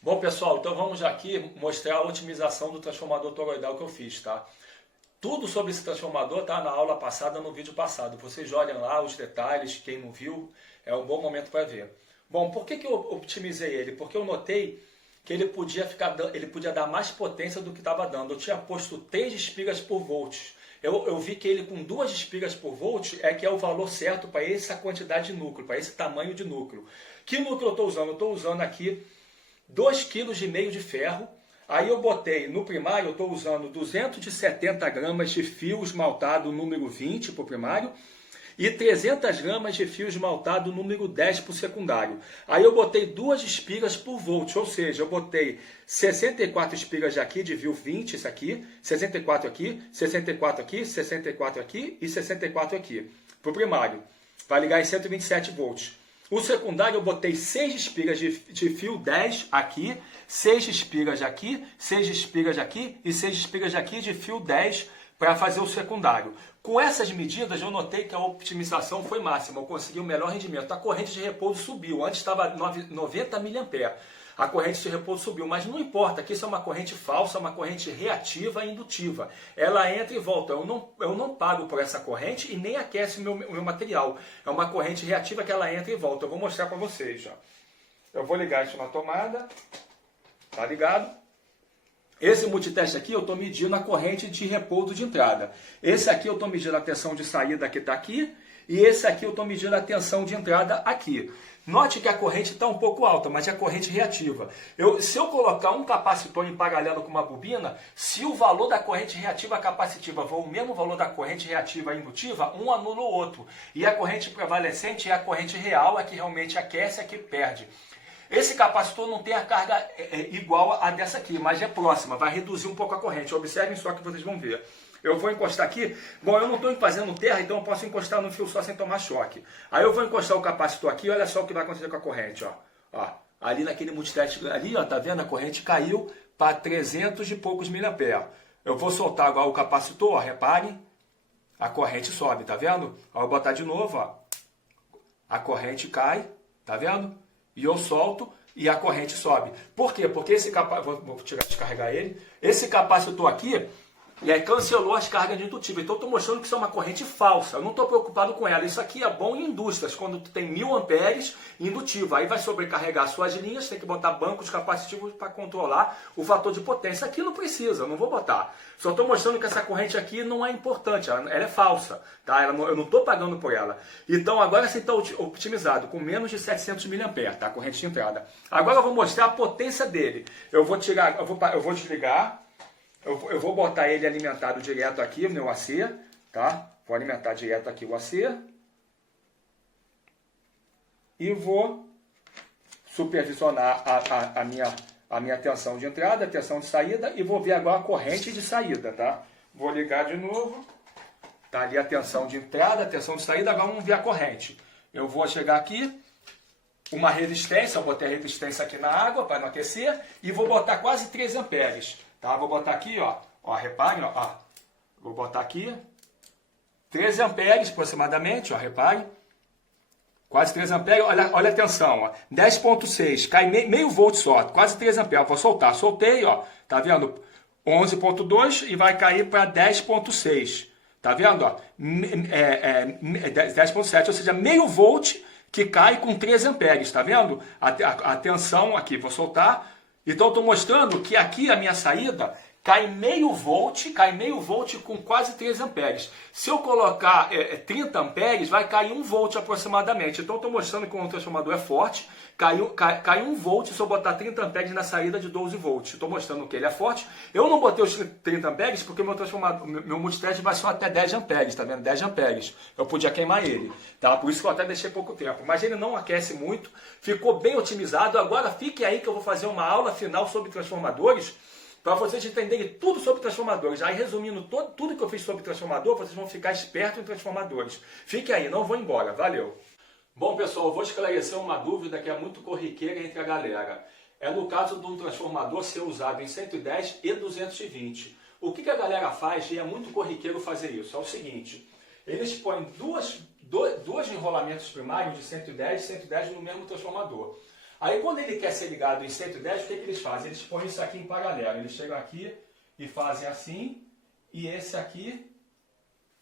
Bom, pessoal, então vamos aqui mostrar a otimização do transformador toroidal que eu fiz, tá? Tudo sobre esse transformador tá na aula passada, no vídeo passado. Vocês olhem lá os detalhes, quem não viu, é um bom momento para ver. Bom, por que eu otimizei ele? Porque eu notei que ele podia dar mais potência do que estava dando. Eu tinha posto 3 espigas por volt. Eu vi que ele com 2 espigas por volt é que é o valor certo para essa quantidade de núcleo, para esse tamanho de núcleo. Que núcleo eu estou usando? Eu estou usando aqui 2,5 kg de ferro. Aí eu botei, no primário eu estou usando 270 gramas de fio esmaltado número 20 para o primário e 300 gramas de fio esmaltado número 10 para o secundário. Aí eu botei 2 espigas por volt, ou seja, eu botei 64 espigas aqui de fio 20, isso aqui, 64 aqui, 64 aqui, 64 aqui e 64 aqui, para o primário, para ligar em 127 volts. O secundário eu botei 6 espigas de fio 10 aqui, 6 espigas aqui, 6 espigas aqui e 6 espigas aqui de fio 10 para fazer o secundário. Com essas medidas eu notei que a otimização foi máxima, eu consegui o melhor rendimento. A corrente de repouso subiu, antes estava 90 mA. A corrente de repouso subiu, mas não importa, que isso é uma corrente falsa, uma corrente reativa e indutiva. Ela entra e volta. Eu não pago por essa corrente e nem aquece o meu material. É uma corrente reativa que ela entra e volta. Eu vou mostrar para vocês. Ó. Eu vou ligar isso na tomada. Tá ligado? Esse multiteste aqui eu estou medindo a corrente de repouso de entrada. Esse aqui eu estou medindo a tensão de saída que está aqui. E esse aqui eu estou medindo a tensão de entrada aqui. Note que a corrente está um pouco alta, mas é a corrente reativa. Se eu colocar um capacitor em paralelo com uma bobina, se o valor da corrente reativa capacitiva for o mesmo valor da corrente reativa indutiva, um anula o outro. E a corrente prevalecente é a corrente real, a que realmente aquece, a que perde. Esse capacitor não tem a carga igual a dessa aqui, mas é próxima, vai reduzir um pouco a corrente. Observem só que vocês vão ver. Eu vou encostar aqui. Bom, eu não estou fazendo terra, então eu posso encostar no fio só sem tomar choque. Aí eu vou encostar o capacitor aqui, olha só o que vai acontecer com a corrente. Ó, ali naquele multiteste, ali, ó, tá vendo? A corrente caiu para 300 e poucos miliamperes. Eu vou soltar agora o capacitor, ó, repare, a corrente sobe, tá vendo? Aí eu vou botar de novo, ó. A corrente cai, tá vendo? E eu solto e a corrente sobe. Por quê? Porque esse capacitor, vou descarregar ele, esse capacitor aqui, cancelou as cargas indutivas. Então eu estou mostrando que isso é uma corrente falsa. Eu não estou preocupado com ela. Isso aqui é bom em indústrias, quando tu tem 1000 amperes indutiva. Aí vai sobrecarregar suas linhas, tem que botar bancos capacitivos para controlar o fator de potência. Aqui não precisa, eu não vou botar. Só estou mostrando que essa corrente aqui não é importante, ela é falsa. Tá? Eu não estou pagando por ela. Então agora sim está otimizado, com menos de 700 mA, tá? A corrente de entrada. Agora eu vou mostrar a potência dele. Eu vou desligar. Eu vou botar ele alimentado direto aqui no meu AC, tá? Vou alimentar direto aqui o AC. E vou supervisionar a minha tensão de entrada, a tensão de saída, e vou ver agora a corrente de saída, tá? Vou ligar de novo. Tá ali a tensão de entrada, a tensão de saída, agora vamos ver a corrente. Eu vou chegar aqui, uma resistência, eu botei a resistência aqui na água para não aquecer, e vou botar quase 3 amperes. Tá, vou botar aqui, ó, reparem, ó, vou botar aqui, 13 amperes aproximadamente, ó, reparem, quase 3 amperes, olha a tensão, ó, 10.6, cai meio volt só, quase 3 amperes, vou soltar, soltei, ó, tá vendo, 11.2 e vai cair para 10.6, tá vendo, ó, 10.7, ou seja, meio volt que cai com 13 amperes, tá vendo, a tensão aqui, vou soltar. Então, estou mostrando que aqui a minha saída cai meio volt com quase 3 amperes. Se eu colocar 30 amperes, vai cair 1 volt aproximadamente. Então, estou mostrando que o transformador é forte, cai 1 volt se eu botar 30 amperes na saída de 12 volts. Estou mostrando que ele é forte. Eu não botei os 30 amperes porque meu multiteste vai só até 10 amperes, tá vendo? 10 amperes. Eu podia queimar ele, tá? Por isso que eu até deixei pouco tempo. Mas ele não aquece muito, ficou bem otimizado. Agora fique aí que eu vou fazer uma aula final sobre transformadores, para vocês entenderem tudo sobre transformadores. Aí, resumindo tudo que eu fiz sobre transformador, vocês vão ficar espertos em transformadores. Fique aí, não vou embora. Valeu! Bom, pessoal, eu vou esclarecer uma dúvida que é muito corriqueira entre a galera. É no caso de um transformador ser usado em 110 e 220. O que a galera faz, e é muito corriqueiro fazer isso, é o seguinte. Eles põem dois enrolamentos primários de 110 e 110 no mesmo transformador. Aí quando ele quer ser ligado em 110, o que eles fazem? Eles põem isso aqui em paralelo. Eles chegam aqui e fazem assim, e esse aqui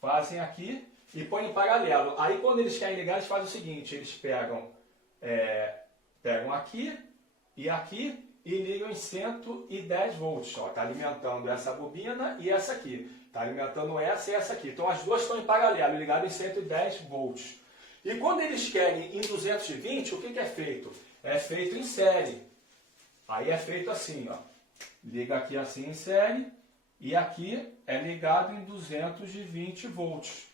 fazem aqui e põem em paralelo. Aí quando eles querem ligar, eles fazem o seguinte, eles pegam aqui e ligam em 110 volts. Está alimentando essa bobina e essa aqui. Está alimentando essa e essa aqui. Então as duas estão em paralelo, ligadas em 110 volts. E quando eles querem em 220, o que é feito? É feito em série. Aí é feito assim, ó. Liga aqui assim em série e aqui é ligado em 220 volts.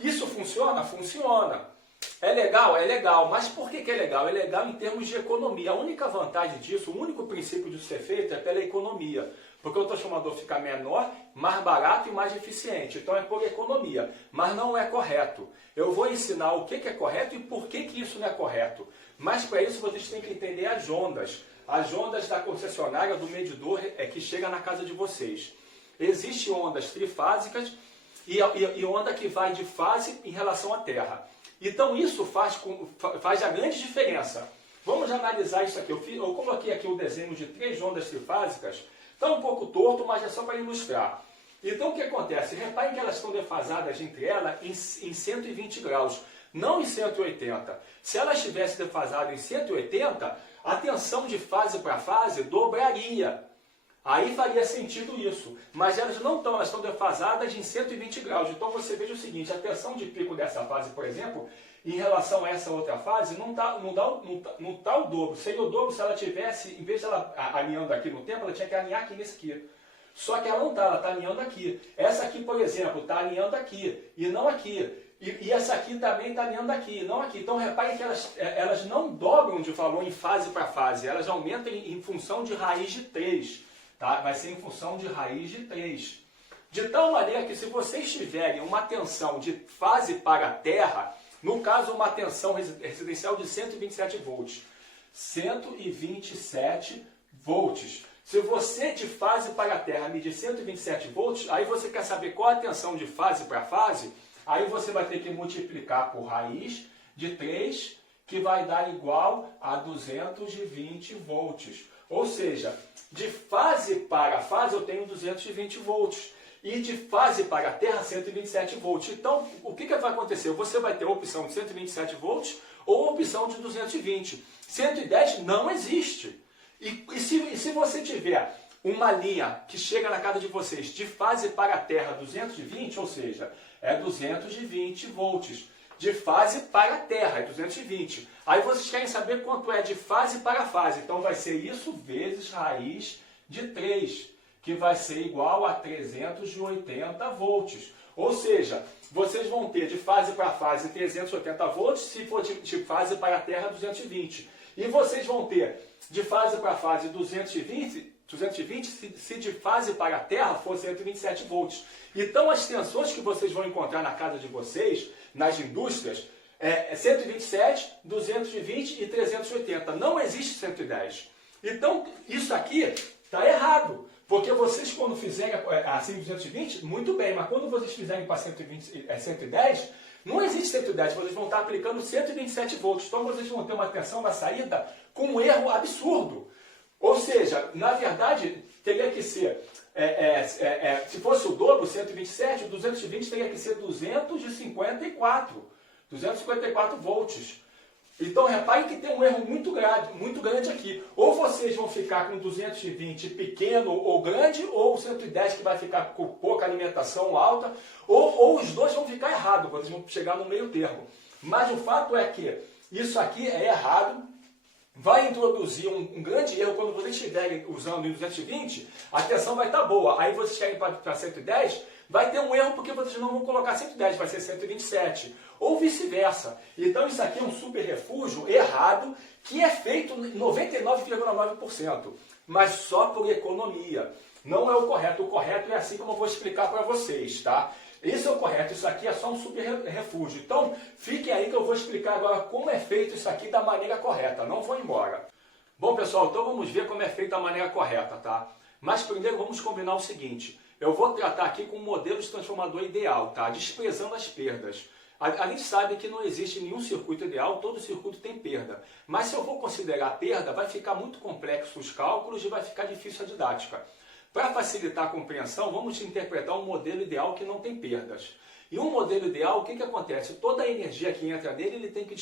Isso funciona? Funciona. É legal? É legal. Mas por que é legal? É legal em termos de economia. A única vantagem disso, o único princípio disso ser feito é pela economia. Porque o transformador fica menor, mais barato e mais eficiente. Então é por economia. Mas não é correto. Eu vou ensinar o que é correto e por que isso não é correto. Mas para isso vocês têm que entender as ondas. As ondas da concessionária, do medidor, que chega na casa de vocês. Existem ondas trifásicas e onda que vai de fase em relação à Terra. Então isso faz a grande diferença. Vamos analisar isso aqui. Eu coloquei aqui o desenho de 3 ondas trifásicas. Está um pouco torto, mas é só para ilustrar. Então o que acontece? Reparem que elas estão defasadas entre elas em 120 graus, não em 180. Se elas estivessem defasadas em 180, a tensão de fase para fase dobraria. Aí faria sentido isso. Mas elas não estão, elas estão defasadas em 120 graus. Então você veja o seguinte, a tensão de pico dessa fase, por exemplo, em relação a essa outra fase, não tá o dobro. Seria o dobro se ela tivesse, em vez de ela alinhando aqui no tempo, ela tinha que alinhar aqui nesse aqui. Só que ela não está, ela está alinhando aqui. Essa aqui, por exemplo, está alinhando aqui e não aqui. E essa aqui também está alinhando aqui, não aqui. Então reparem que elas não dobram de valor em fase para fase, elas aumentam em função de raiz de 3. Tá? Vai ser em função de raiz de 3. De tal maneira que se vocês tiverem uma tensão de fase para a Terra, no caso uma tensão residencial de 127 volts. 127 volts. Se você de fase para a Terra medir 127 volts, aí você quer saber qual a tensão de fase para fase, aí você vai ter que multiplicar por raiz de 3, que vai dar igual a 220 volts. Ou seja, de fase para fase eu tenho 220 volts. E de fase para a Terra, 127 volts. Então, o que vai acontecer? Você vai ter a opção de 127 volts ou a opção de 220. 110 não existe. E se você tiver uma linha que chega na casa de vocês de fase para a Terra 220, ou seja, é 220 volts. De fase para a Terra, é 220. Aí vocês querem saber quanto é de fase para fase. Então vai ser isso vezes raiz de 3, que vai ser igual a 380 volts. Ou seja, vocês vão ter de fase para fase 380 volts, se for de fase para a Terra 220. E vocês vão ter de fase para fase 220 se de fase para a Terra for 127 volts. Então as tensões que vocês vão encontrar na casa de vocês, nas indústrias, é 127, 220 e 380. Não existe 110. Então isso aqui está errado. Porque vocês quando fizerem assim 220, muito bem, mas quando vocês fizerem para 110, não existe 110, vocês vão estar aplicando 127 volts. Então vocês vão ter uma tensão na saída com um erro absurdo. Ou seja, na verdade, teria que ser, se fosse o dobro, 127, o 220 teria que ser 254 volts. Então, reparem que tem um erro muito grande aqui. Ou vocês vão ficar com 220 pequeno ou grande, ou 110 que vai ficar com pouca alimentação alta, ou os dois vão ficar errados, vocês vão chegar no meio termo. Mas o fato é que isso aqui é errado, vai introduzir um grande erro quando vocês estiverem usando em 220, a tensão vai estar boa. Aí vocês querem para 110, vai ter um erro porque vocês não vão colocar 110, vai ser 127. Ou vice-versa. Então isso aqui é um super refúgio errado, que é feito 99,9%, mas só por economia. Não é o correto. O correto é assim como eu vou explicar para vocês, tá? Isso é o correto, isso aqui é só um super refúgio. Então, fiquem aí que eu vou explicar agora como é feito isso aqui da maneira correta. Não vou embora. Bom, pessoal, então vamos ver como é feito da maneira correta, tá? Mas primeiro vamos combinar o seguinte. Eu vou tratar aqui com um modelo de transformador ideal, tá? Desprezando as perdas. A gente sabe que não existe nenhum circuito ideal, todo circuito tem perda. Mas se eu for considerar a perda, vai ficar muito complexo os cálculos e vai ficar difícil a didática. Para facilitar a compreensão, vamos interpretar um modelo ideal que não tem perdas. E um modelo ideal, o que acontece? Toda a energia que entra nele, ele tem que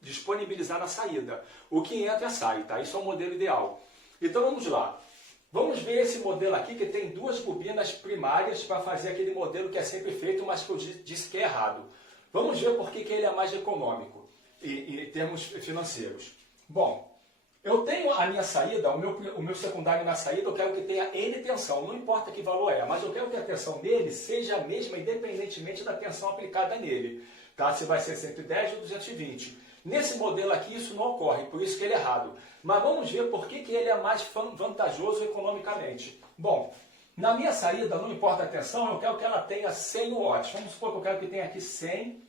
disponibilizar na saída. O que entra, sai, tá? Isso é um modelo ideal. Então vamos lá. Vamos ver esse modelo aqui que tem duas bobinas primárias para fazer aquele modelo que é sempre feito, mas que eu disse que é errado. Vamos ver por que ele é mais econômico em termos financeiros. Bom, eu tenho a minha saída, o meu secundário na saída, eu quero que tenha N tensão, não importa que valor é, mas eu quero que a tensão dele seja a mesma independentemente da tensão aplicada nele. Tá? Se vai ser 110 ou 220. Nesse modelo aqui isso não ocorre, por isso que ele é errado. Mas vamos ver por que ele é mais vantajoso economicamente. Bom, na minha saída, não importa a tensão, eu quero que ela tenha 100 watts. Vamos supor que eu quero que tenha aqui 100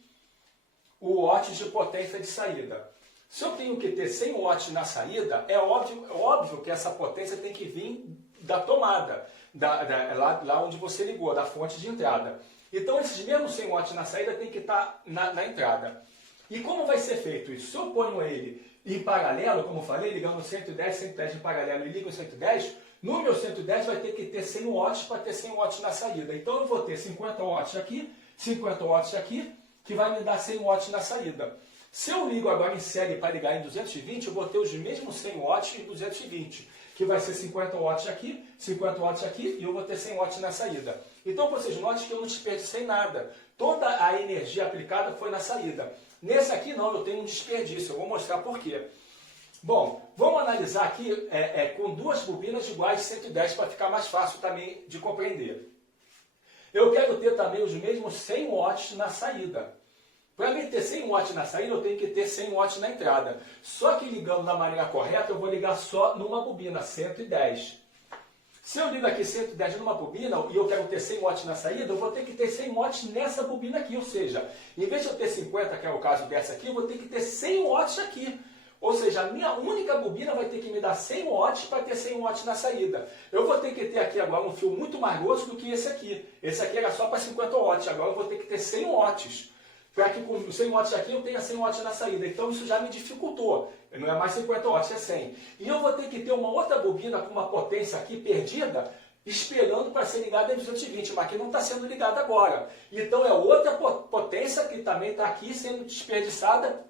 watts de potência de saída. Se eu tenho que ter 100 watts na saída, é óbvio que essa potência tem que vir da tomada, lá onde você ligou, da fonte de entrada. Então esses mesmos 100 watts na saída tem que estar na entrada. E como vai ser feito isso? Se eu ponho ele em paralelo, como eu falei, ligando 110 em paralelo e ligo 110, no meu 110 vai ter que ter 100 watts para ter 100 watts na saída. Então eu vou ter 50 watts aqui, 50 watts aqui, que vai me dar 100 watts na saída. Se eu ligo agora em série para ligar em 220, eu vou ter os mesmos 100 watts em 220, que vai ser 50 watts aqui, 50 watts aqui, e eu vou ter 100 watts na saída. Então vocês notem que eu não desperdicei nada. Toda a energia aplicada foi na saída. Nesse aqui não, eu tenho um desperdício, eu vou mostrar por quê. Bom, vamos analisar aqui com duas bobinas iguais de 110 para ficar mais fácil também de compreender. Eu quero ter também os mesmos 100 watts na saída. Para mim ter 100 watts na saída, eu tenho que ter 100 watts na entrada. Só que ligando da maneira correta, eu vou ligar só numa bobina, 110. Se eu ligo aqui 110 numa bobina e eu quero ter 100 watts na saída, eu vou ter que ter 100 watts nessa bobina aqui. Ou seja, em vez de eu ter 50, que é o caso dessa aqui, eu vou ter que ter 100 watts aqui. Ou seja, a minha única bobina vai ter que me dar 100 watts para ter 100 watts na saída. Eu vou ter que ter aqui agora um fio muito mais grosso do que esse aqui. Esse aqui era só para 50 watts, agora eu vou ter que ter 100 watts. Para que com 100 watts aqui eu tenha 100 watts na saída. Então isso já me dificultou. Não é mais 50 watts, é 100. E eu vou ter que ter uma outra bobina com uma potência aqui perdida, esperando para ser ligada em 220, mas que não está sendo ligada agora. Então é outra potência que também está aqui sendo desperdiçada,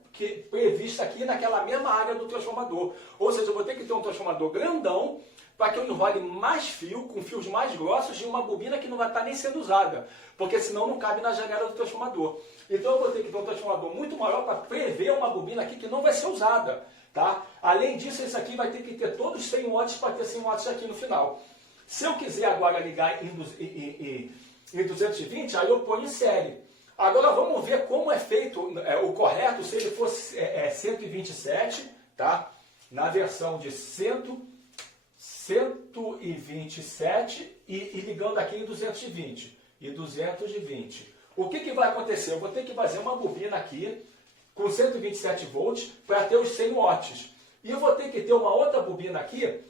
prevista aqui naquela mesma área do transformador. Ou seja, eu vou ter que ter um transformador grandão, para que eu enrole mais fio, com fios mais grossos, de uma bobina que não vai estar nem sendo usada, porque senão não cabe na janela do transformador. Então eu vou ter que ter um transformador muito maior para prever uma bobina aqui que não vai ser usada. Tá? Além disso, esse aqui vai ter que ter todos 100 watts para ter 100 watts aqui no final. Se eu quiser agora ligar em 220, aí eu ponho em série. Agora vamos ver como é feito o correto se ele fosse 127, tá? Na versão de 127 e ligando aqui em 220 e 220. O que vai acontecer? Eu vou ter que fazer uma bobina aqui com 127 volts para ter os 100 watts. E eu vou ter que ter uma outra bobina aqui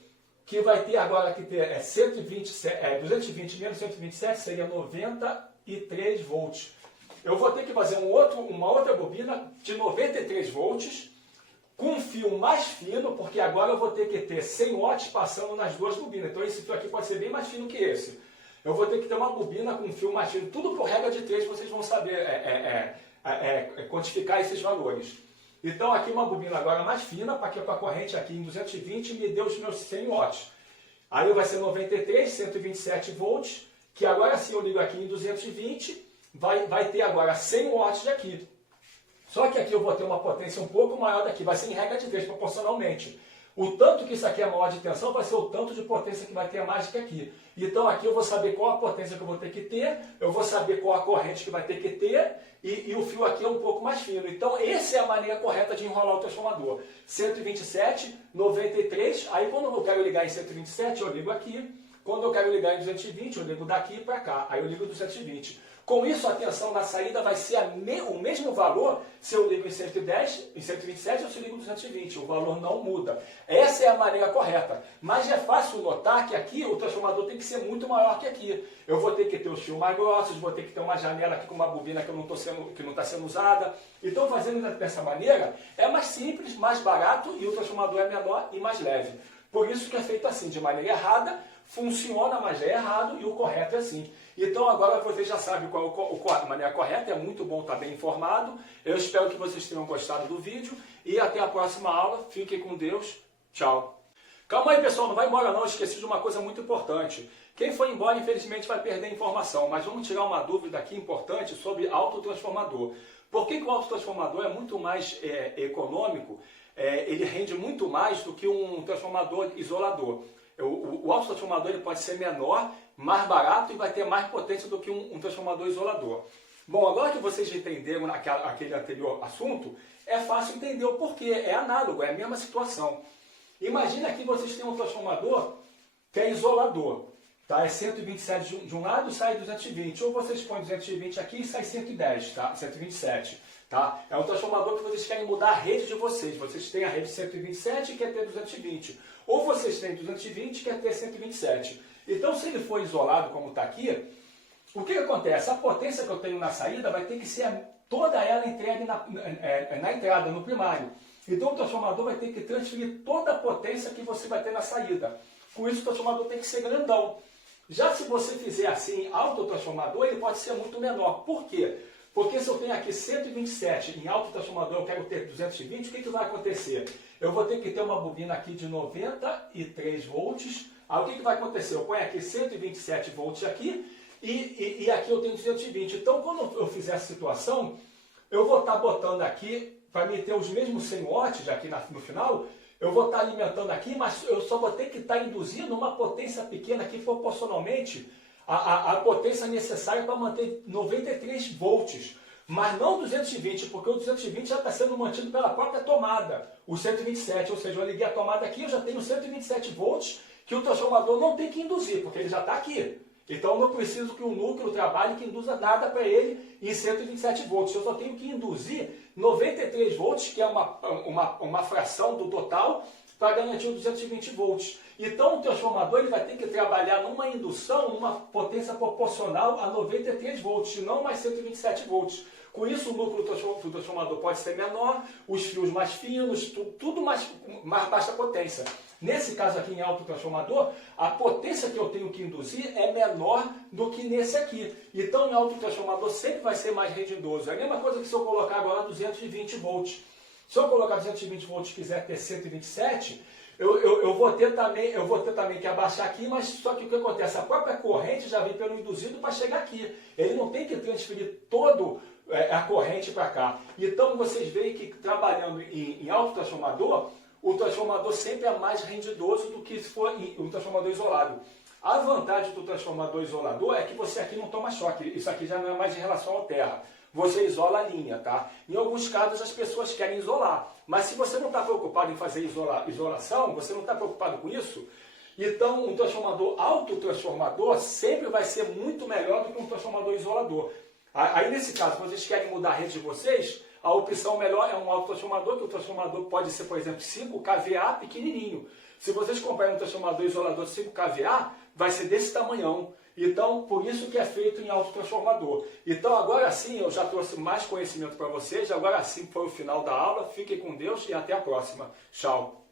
que vai ter agora que ter 220 menos 127 seria 93 volts. Eu vou ter que fazer uma outra bobina de 93 volts com um fio mais fino, porque agora eu vou ter que ter 100 watts passando nas duas bobinas. Então esse fio aqui pode ser bem mais fino que esse. Eu vou ter que ter uma bobina com um fio mais fino. Tudo por regra de 3, vocês vão saber quantificar esses valores. Então aqui uma bobina agora mais fina, para que a corrente aqui em 220 me dê os meus 100 watts. Aí vai ser 93, 127 volts, que agora se eu ligo aqui em 220, vai ter agora 100 watts daqui. Só que aqui eu vou ter uma potência um pouco maior daqui, vai ser em regra de 3 proporcionalmente. O tanto que isso aqui é maior de tensão vai ser o tanto de potência que vai ter mais que aqui. Então aqui eu vou saber qual a potência que eu vou ter que ter, eu vou saber qual a corrente que vai ter que ter, e o fio aqui é um pouco mais fino. Então essa é a maneira correta de enrolar o transformador. 127, 93, aí quando eu quero ligar em 127 eu ligo aqui, quando eu quero ligar em 220 eu ligo daqui para cá, aí eu ligo 220. Com isso, a tensão na saída vai ser o mesmo valor se eu ligo em 110, em 127 ou se eu ligo em 220. O valor não muda. Essa é a maneira correta. Mas é fácil notar que aqui o transformador tem que ser muito maior que aqui. Eu vou ter que ter os fios mais grossos, vou ter que ter uma janela aqui com uma bobina que não está sendo usada. Então, fazendo dessa maneira, é mais simples, mais barato e o transformador é menor e mais leve. Por isso que é feito assim, de maneira errada, funciona, mas é errado, e o correto é assim. Então agora você já sabe qual a maneira correta, é muito bom estar bem informado. Eu espero que vocês tenham gostado do vídeo e até a próxima aula. Fiquem com Deus. Tchau. Calma aí, pessoal, não vai embora não, esqueci de uma coisa muito importante. Quem for embora, infelizmente, vai perder informação, mas vamos tirar uma dúvida aqui importante sobre autotransformador. Por que o autotransformador é muito mais econômico? Ele rende muito mais do que um transformador isolador. O autotransformador ele pode ser menor, mais barato e vai ter mais potência do que um transformador isolador. Bom, agora que vocês entenderam aquele anterior assunto, é fácil entender o porquê. É análogo, é a mesma situação. Imagina que vocês têm um transformador que é isolador. Tá? É 127 de um lado e sai 220. Ou vocês põem 220 aqui e sai 110, tá? 127. Tá? É um transformador que vocês querem mudar a rede de vocês. Vocês têm a rede 127 e quer ter 220. Ou vocês têm 220 e quer ter 127. Então, se ele for isolado, como está aqui, o que acontece? A potência que eu tenho na saída vai ter que ser toda ela entregue na entrada, no primário. Então, o transformador vai ter que transferir toda a potência que você vai ter na saída. Com isso, o transformador tem que ser grandão. Já se você fizer assim, autotransformador, ele pode ser muito menor. Por quê? Porque se eu tenho aqui 127 em autotransformador, eu quero ter 220, o que vai acontecer? Eu vou ter que ter uma bobina aqui de 93 volts. Aí o que vai acontecer? Eu ponho aqui 127 volts aqui e aqui eu tenho 220. Então, quando eu fizer essa situação, eu vou estar botando aqui, para mim ter os mesmos 100 watts aqui no final, eu vou estar alimentando aqui, mas eu só vou ter que estar induzindo uma potência pequena aqui proporcionalmente a potência necessária para manter 93 volts, mas não 220, porque o 220 já está sendo mantido pela própria tomada, o 127, ou seja, eu liguei a tomada aqui, eu já tenho 127 volts, que o transformador não tem que induzir, porque ele já está aqui. Então eu não preciso que o núcleo trabalhe que induza nada para ele em 127 volts, eu só tenho que induzir 93 volts, que é uma fração do total, para garantir os 220 volts. Então o transformador ele vai ter que trabalhar numa indução, numa potência proporcional a 93 volts, e não mais 127 volts. Com isso o núcleo do transformador pode ser menor, os fios mais finos, tudo mais baixa potência. Nesse caso aqui em autotransformador, a potência que eu tenho que induzir é menor do que nesse aqui. Então em autotransformador sempre vai ser mais rendidoso. É a mesma coisa que se eu colocar agora 220 volts. Se eu colocar 220 volts e quiser ter 127, eu vou ter também que abaixar aqui, mas só que o que acontece? A própria corrente já vem pelo induzido para chegar aqui. Ele não tem que transferir todo a corrente para cá. Então vocês veem que trabalhando em autotransformador, o transformador sempre é mais rendidoso do que se for um transformador isolado. A vantagem do transformador isolador é que você aqui não toma choque. Isso aqui já não é mais em relação à terra. Você isola a linha, tá? Em alguns casos as pessoas querem isolar. Mas se você não está preocupado em fazer isolação, você não está preocupado com isso, então um transformador autotransformador sempre vai ser muito melhor do que um transformador isolador. Aí nesse caso, se vocês querem mudar a rede de vocês, a opção melhor é um autotransformador, que o transformador pode ser, por exemplo, 5 kVA pequenininho. Se vocês comprarem um transformador isolador 5 kVA, vai ser desse tamanhão. Então, por isso que é feito em autotransformador. Então, agora sim, eu já trouxe mais conhecimento para vocês. Agora sim foi o final da aula. Fiquem com Deus e até a próxima. Tchau.